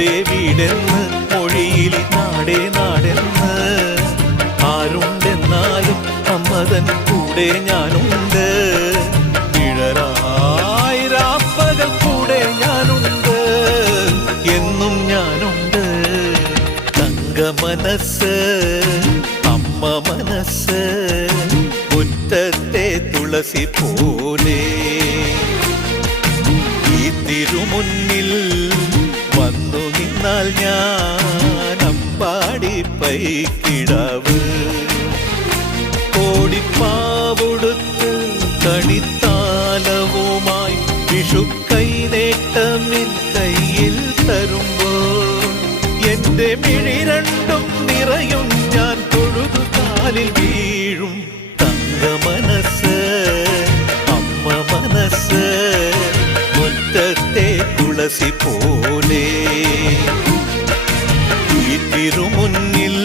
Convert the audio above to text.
വീടേ വീടെന്ന് മൊഴിയിൽ നാടേ നാടെന്ന് ആരുണ്ടെന്നാലും അമ്മതൻ കൂടെ ഞാനുണ്ട്. നിഴലായിരാപ്പകൽ കൂടെ ഞാനുണ്ട്, എന്നും ഞാനുണ്ട്. തങ്ക മനസ്സ് അമ്മ മനസ്സ് മുറ്റത്തെ തുളസി പോലെ ഈ തിരുമുന്നിൽ വന്നു നിന്നാൽ ഞാൻ അമ്പാടി പൈക്കിടാവ്. ഓടിപ്പാവൊടുത്ത് കണിത്താലവുമായി വിഷുക്കൈ നേട്ടമിൻ കയ്യിൽ തരുമ്പോൾ എന്റെ മിഴി രണ്ടും നിറയും, ഞാൻ തൊഴുതു കാലിൽ വീഴും. തങ്ക മനസ്സ് അമ്മ മനസ്സ് മുറ്റത്തെ തുളസി പോലെ ഈ തിരുമുന്നിൽ